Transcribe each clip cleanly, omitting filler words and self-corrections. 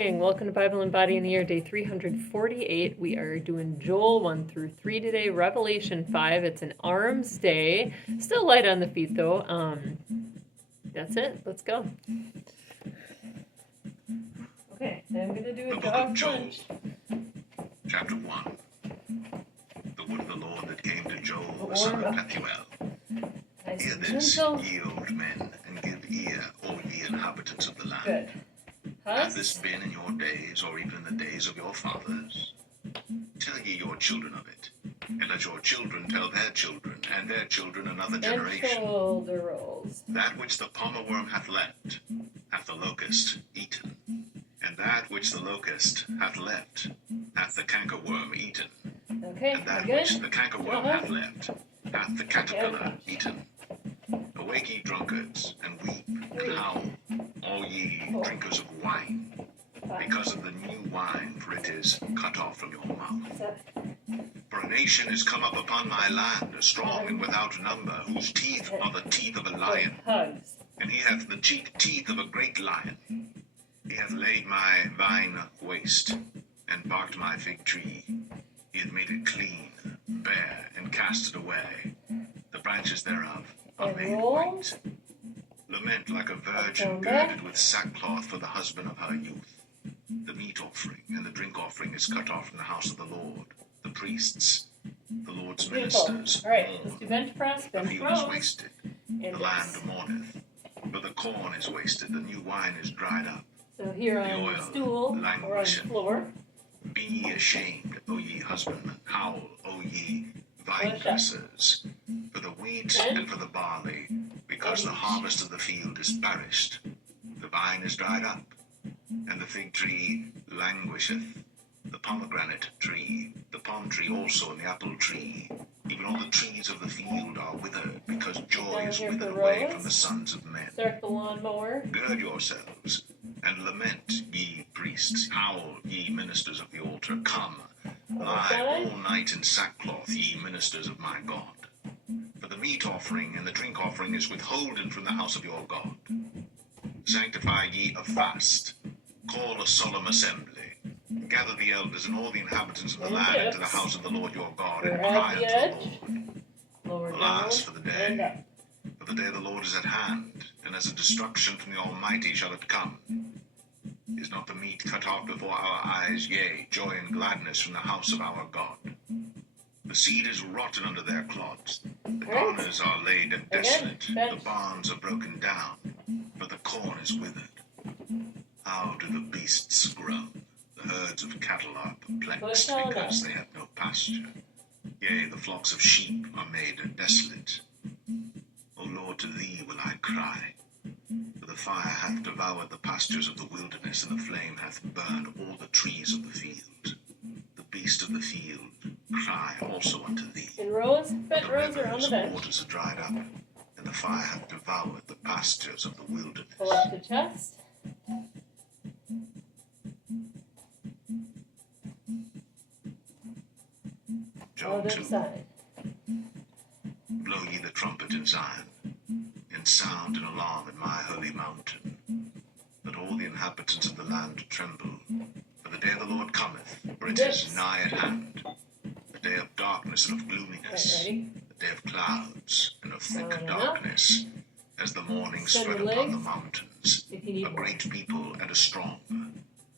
Welcome to Bible and Body in the Year, day 348. We are doing Joel 1 through 3 today, Revelation 5. It's an arms day. Still light on the feet, though. That's it. Let's go. Okay, I'm going to do a dog punch. Chapter 1. The word of the Lord that came to Joel, the son of Pethuel. Hear this, ye old men, and give ear, all ye inhabitants of the land. Good. Hath this been in your days, or even in the days of your fathers? Tell ye your children of it, and let your children tell their children, and their children another generation. Shoulder rolls. That which the palmer worm hath left, hath the locust eaten. And that which the locust hath left, hath the cankerworm eaten. Okay, and that which the cankerworm hath left, hath the caterpillar eaten. Awake, ye drunkards, and weep, and howl, all ye drinkers of wine, because of the new wine, for it is cut off from your mouth. For a nation is come up upon my land, strong and without number, whose teeth are the teeth of a lion, and he hath the teeth of a great lion. He hath laid my vine waste, and barked my fig tree. He hath made it clean, bare, and cast it away. The branches thereof are made white. Lament like a virgin girded with sackcloth for the husband of her youth. The meat offering and the drink offering is cut off from the house of the Lord. The priests, the Lord's ministers, all right, let's do bench press. The field is wasted, the land mourneth. For the corn is wasted, the new wine is dried up. So here on the stool, or on the floor. Be ye ashamed, O ye husbandmen. Howl, O ye vine dressers, for the wheat and for the barley, because the harvest of the field is perished. The vine is dried up, and the fig tree languisheth. The pomegranate tree, the palm tree also, and the apple tree, even all the trees of the field are withered, because joy is withered away from the sons of men. Start the lawnmower. Gird yourselves, and lament, ye priests. Howl, ye ministers of the altar. Come, lie all night in sackcloth, ye ministers of my God. For the meat offering and the drink offering is withholden from the house of your God. Sanctify ye a fast. Call a solemn assembly. Gather the elders and all the inhabitants of the land into the house of the Lord your God, and cry unto the Lord. Alas for the day! For the day of the Lord is at hand, and as a destruction from the Almighty shall it come. Is not the meat cut off before our eyes, yea, joy and gladness from the house of our God? The seed is rotten under their clods. The garners are laid desolate. The barns are broken down, for the corn is withered. How do the beasts groan? The herds of cattle are perplexed, because they have no pasture. Yea, the flocks of sheep are made desolate. O Lord, to thee will I cry. For the fire hath devoured the pastures of the wilderness, and the flame hath burned all the trees of the field. The beast of the field cry also unto thee. In rows, bent rows are on the bench. The waters are dried up, and the fire hath devoured the pastures of the wilderness. Pull out the chest. Job 2. Blow ye the trumpet in Zion, and sound an alarm in my holy mountain. Let all the inhabitants of the land tremble, for the day of the Lord cometh, for it is nigh at hand. A day of darkness and of gloominess, a day of clouds and of thick darkness, as the morning spread upon the mountains. A great people and a strong.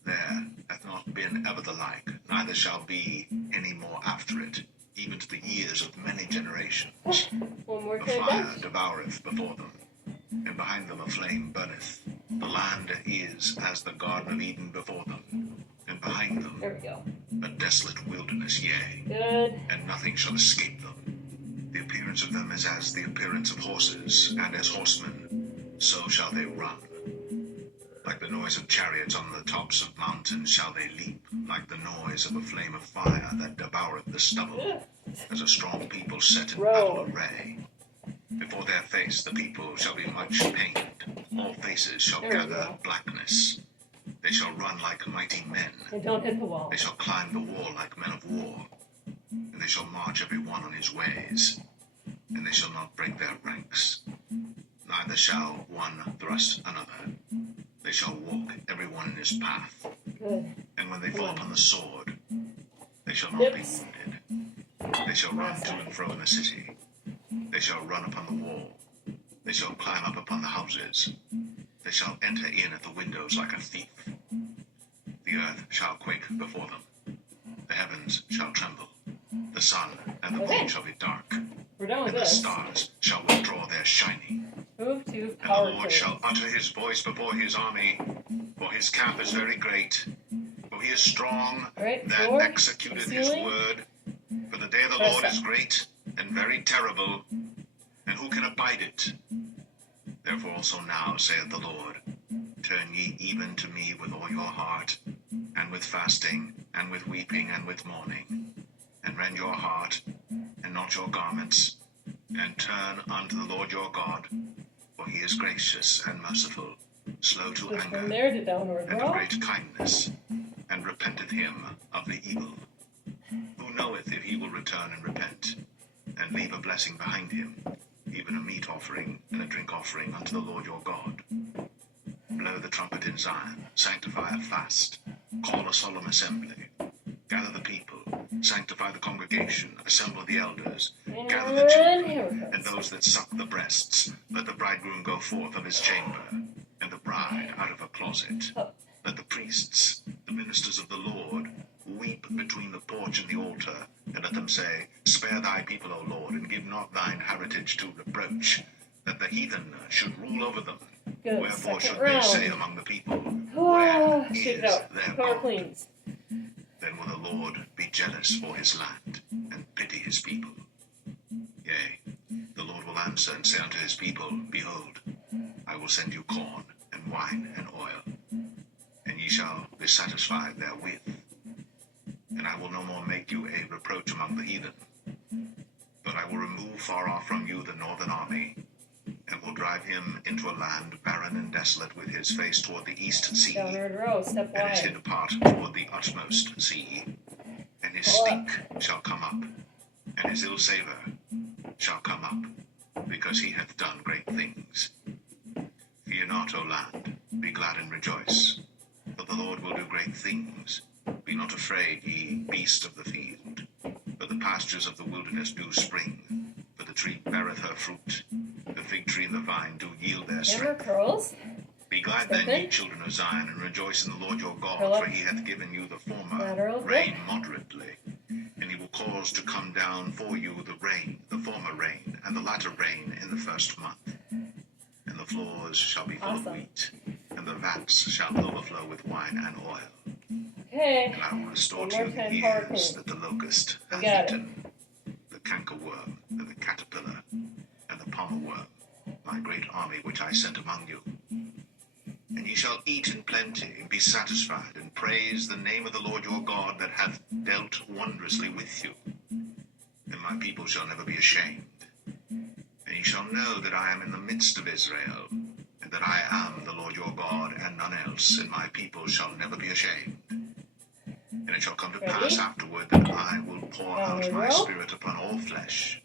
There hath not been ever the like, neither shall be any more after it, even to the years of many generations. A fire devoureth before them, and behind them a flame burneth. The land is as the Garden of Eden before them, and behind them a desolate wilderness, yea, and nothing shall escape them. The appearance of them is as the appearance of horses, and as horsemen, so shall they run. Like the noise of chariots on the tops of mountains shall they leap, like the noise of a flame of fire that devoureth the stubble, as a strong people set in battle array. Before their face the people shall be much pained, all faces shall gather blackness. They shall run like mighty men, and don't hit the wall. They shall climb the wall like men of war, and they shall march every one on his ways, and they shall not break their ranks, neither shall one thrust another. They shall walk every one in his path. Good. And when they fall upon the sword, they shall not be Dips. wounded. They shall run to and fro in the city. They shall run upon the wall. They shall climb up upon the houses. They shall enter in at the windows like a thief. The earth shall quake before them. The heavens shall tremble. The sun and the moon shall be dark. We're done with And the this. stars shall withdraw their shining. Move to And the power Lord plays. shall utter his voice before his army, for his camp is very great. For he is strong Right, that floor, executeth his ceiling. word. For the day of the Press Lord up. is great and very terrible, and who can abide it? Therefore also now, saith the Lord, turn ye even to me with all your heart, and with fasting, and with weeping, and with mourning, and rend your heart, and not your garments, and turn unto the Lord your God, for he is gracious and merciful, slow to Just from anger, there to downward and of row. great kindness, and repenteth him of the evil. Who knoweth if he will return and repent, and leave a blessing behind him, even a meat offering and a drink offering unto the Lord your God? Blow the trumpet in Zion, sanctify a fast, call a solemn assembly, gather the people, sanctify the congregation, assemble the elders, gather the And children, here it and goes. those that suck the breasts. Let the bridegroom go forth of his chamber, and the bride out of her closet. Let the priests, the ministers of the Lord, weep between the porch and the altar, and let them say, Spare thy people, O Lord, and give not thine heritage to reproach, that the heathen should rule over them. Good. Wherefore Second should they say round. among the people, Ah, Where shake it is out. their Power God? cleans. Then will the Lord be jealous for his land, and pity his people. Yea, the Lord will answer and say unto his people, Behold, I will send you corn, and wine, and oil, and ye shall be satisfied therewith. And I will no more make you a reproach among the heathen, but I will remove far off from you the northern army, and will drive him into a land barren and desolate, with his face toward the east sea, Downward row. Step and his wide. hinder part toward the utmost sea. And his Pull up. stink shall come up, and his ill savour shall come up, because he hath done great things. Fear not, O land, be glad and rejoice, for the Lord will do great things. Be not afraid, ye beasts of the field, for the pastures of the wilderness do spring, for the tree beareth her fruit, the fig tree and the vine do yield their Hammer strength. curls. Be glad then, ye children of Zion, and rejoice in the Lord your God, Curl up. for he hath given you the former Lateral rain grip. moderately, and he will cause to come down for you the rain, the former rain, and the latter rain in the first month. And the floors shall be full of Awesome. wheat, and the vats shall overflow with wine and oil. Okay. And I will restore One to more you the time, power years clean. that the locust We hath got it. eaten, the cankerworm, and the caterpillar, and the palmer worm, my great army which I sent among you. And ye shall eat in plenty, and be satisfied, and praise the name of the Lord your God, that hath dealt wondrously with you. And my people shall never be ashamed. And ye shall know that I am in the midst of Israel, and that I am the Lord your God, and none else, and my people shall never be ashamed. And it shall come to pass afterward that I will pour out my spirit upon all flesh,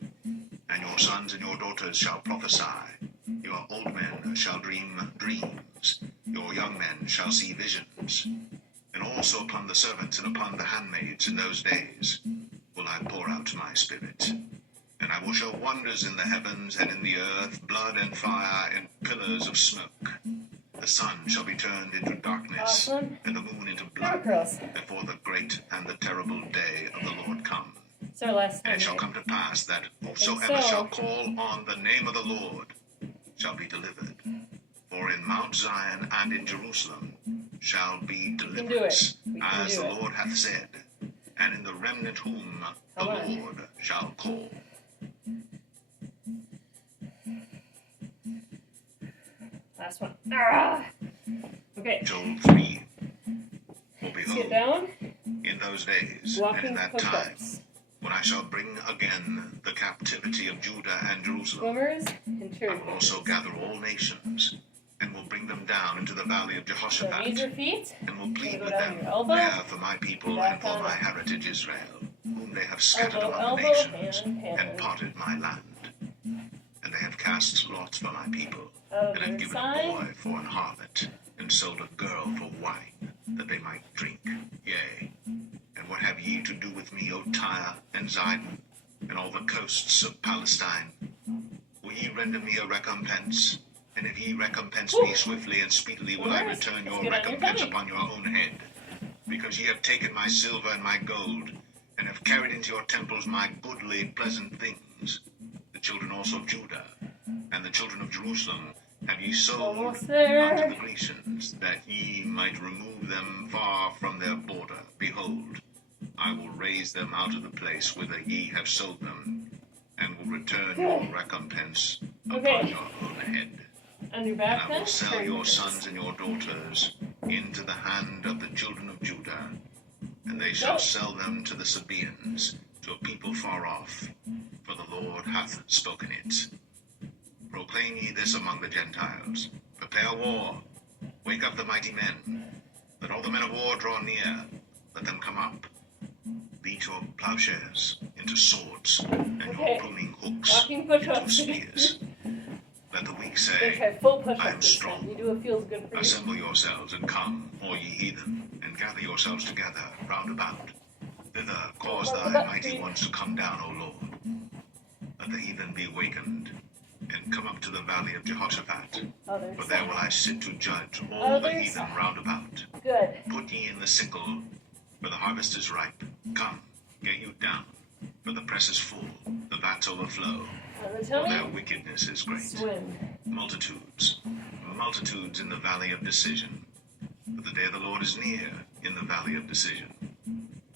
and your sons and your daughters shall prophesy. Your old men shall dream dreams, your young men shall see visions. And also upon the servants and upon the handmaids in those days will I pour out my spirit. And I will show wonders in the heavens and in the earth, blood and fire and pillars of smoke. The sun shall be turned into darkness, Awesome. and the moon into Hammer blood, curls. before the great and the terrible day of the Lord come. It's our last And time. it shall Right? come to pass that think whosoever so. shall call on the name of the Lord shall be delivered. For in Mount Zion and in Jerusalem shall be can do it. deliverance, We can as do the it. Lord hath said, and in the remnant whom the Come on. Lord shall call. Last one. Ah! Okay. Joel 3. For Sit behold, down. in those days and in Walking that time, push-ups. when I shall bring again the captivity of Judah and Jerusalem, Swimmers and I cherry will also pickers. gather all nations, and will bring them down into the valley of So knees Jehoshaphat, or feet. and will You're plead gonna with go down them your elbow. there for my people Back and for on my up. heritage Israel, whom they have scattered Elbow, among the elbow, nations, hand, hand. and parted my land. And they have cast lots for my people, Other and have given a side. boy for an harlot, and sold a girl for wine. that they might drink. Yea, and what have ye to do with me, O Tyre and Zidon, and all the coasts of Palestine? Will ye render me a recompense? And if ye recompense me swiftly and speedily, will I return your recompense upon your own head? Because ye have taken my silver and my gold, and have carried into your temples my goodly, pleasant things. The children also of Judah, and the children of Jerusalem, have ye sold unto the Grecians, that ye might remove them far from their border. Behold, I will raise them out of the place whither ye have sold them, and will return your recompense upon your own head. On your And back I then? will sell your sons and your daughters into the hand of the children of Judah, and they shall sell them to the Sabaeans, to a people far off, for the Lord hath spoken it. Proclaim ye this among the Gentiles. Prepare war. Wake up the mighty men. Let all the men of war draw near. Let them come up. Beat your plowshares into swords, and your pruning hooks Walking into push-ups. spears. Let the weak Okay, say, try full push-ups I am this strong. time. You do what feels good for you. Assemble yourselves and come, all ye heathen, and gather yourselves together round about. Thither cause thy mighty ones to come down, O Lord. Let the heathen be wakened, and come up to the valley of Jehoshaphat. Other For there will side. I sit to judge all the Other heathen side. round about. Good. Put ye in the sickle, for the harvest is ripe. Come, get you down, for the press is full, the vats overflow, On the for their tummy. wickedness is great. Swim. Multitudes, multitudes in the valley of decision. For the day of the Lord is near in the valley of decision.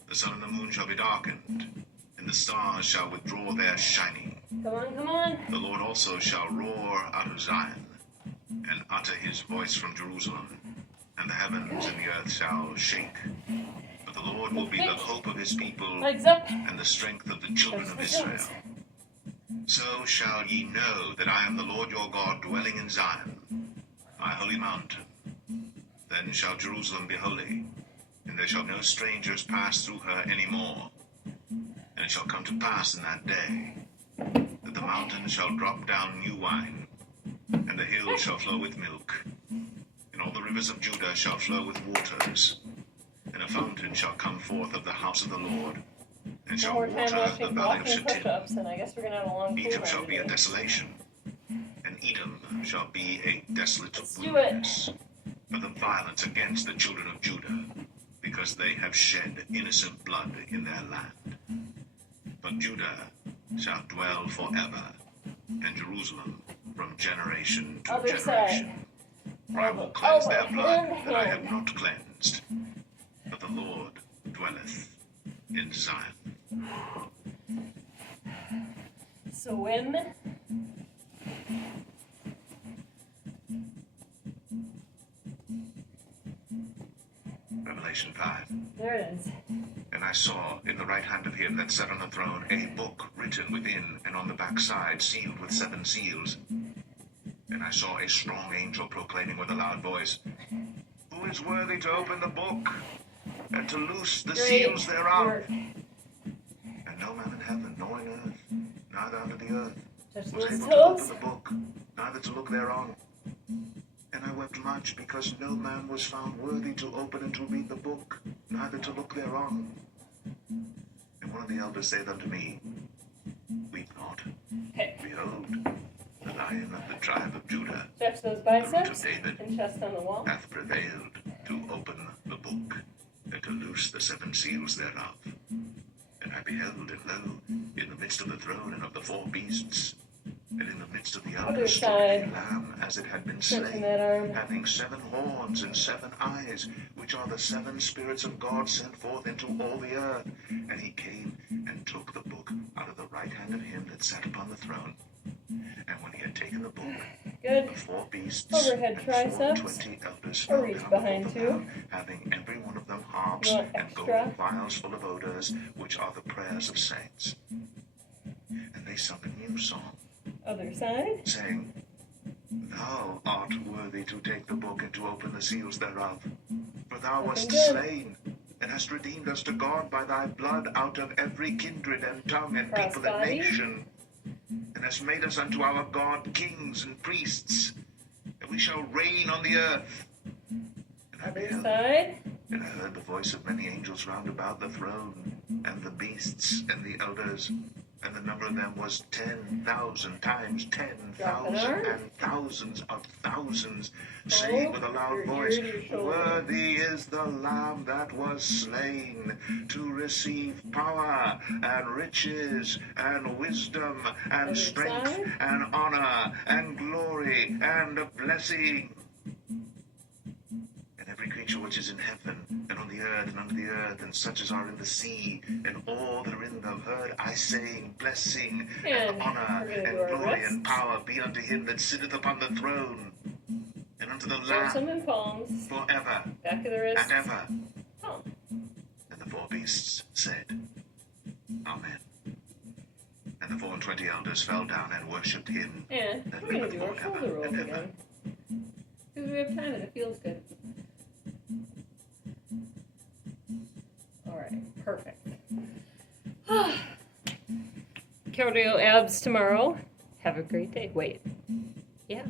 The sun and the moon shall be darkened, and the stars shall withdraw their shining. Come on, come on. The Lord also shall roar out of Zion, and utter his voice from Jerusalem, and the heavens and the earth shall shake. But the Lord will be the hope of his people, Legs up. and the strength of the children of Touch the Israel. toes. So shall ye know that I am the Lord your God, dwelling in Zion, my holy mountain. Then shall Jerusalem be holy, and there shall no strangers pass through her any more. And it shall come to pass in that day, that the mountains shall drop down new wine, and the hills shall flow with milk, and all the rivers of Judah shall flow with waters, and a fountain shall come forth of the house of the Lord, and One shall more time water the watching valley of walking Shittim. push-ups, and I guess we're gonna have a long cool Egypt down shall be a today. desolation, and Edom shall be a desolate Let's do it. wilderness. For the violence against the children of Judah, because they have shed innocent blood in their land. But Judah shall dwell forever, and Jerusalem from generation to Other generation. side. For I will cleanse their elbow, blood hand, that I have hand. not cleansed. But the Lord dwelleth in Zion. Swim. Revelation 5. There it is. And I saw in the right hand of him that sat on the throne a book written within and on the backside, sealed with 7 seals. And I saw a strong angel proclaiming with a loud voice, Who is worthy to open the book and to loose the seals thereof? Work. And no man in heaven, nor in earth, neither under the earth, Touch was those able to open toes. the book, neither to look thereon. And I wept much, because no man was found worthy to open and to read the book, neither to look thereon. And one of the elders saith unto me, Weep not. Okay. Behold, the Lion of the tribe of Judah, Stretch those the root of biceps David, and chest on the wall. hath prevailed to open the book, and to loose the 7 seals thereof. And I beheld, and lo, in the midst of the throne and of the 4 beasts, and in the midst of the Other elders stood a side. lamb as it had been Stretching slain, that arm. having 7 horns and 7 eyes, which are the 7 spirits of God sent forth into all the earth. And he came and took the book out of the right hand of him that sat upon the throne. And when he had taken the book, Good. the 4 beasts Overhead and triceps. 24 elders Or fell reach down behind before the too. Lamb, having every one of them harps You want and extra? golden vials full of odors, which are the prayers of saints. And they sung a new song, Other side. saying, Thou art worthy to take the book and to open the seals thereof. For thou wast Looking good. slain, and hast redeemed us to God by thy blood out of every kindred and tongue and people and Crossbody. nation, and hast made us unto our God kings and priests, and we shall reign on the earth. And I Other beheld, side. And I heard the voice of many angels round about the throne, and the beasts, and the elders, and the number of them was 10,000 times 10,000 and thousands of thousands, saying with a loud voice, Worthy is the Lamb that was slain to receive power and riches and wisdom and strength and honor and glory and blessing. And every creature which is in heaven and on the earth and under the earth, and such as are in the sea, and all that are in them, heard I saying, Blessing and honor and glory and power be unto him that sitteth upon the throne, and unto the Lamb forever and ever. And the 4 beasts said, Amen. And the 24 elders fell down and worshipped him. And we're going to do our shoulder rolls again. Because we have time and it feels good. Alright, perfect. Cardio abs tomorrow. Have a great day. Wait. Yeah.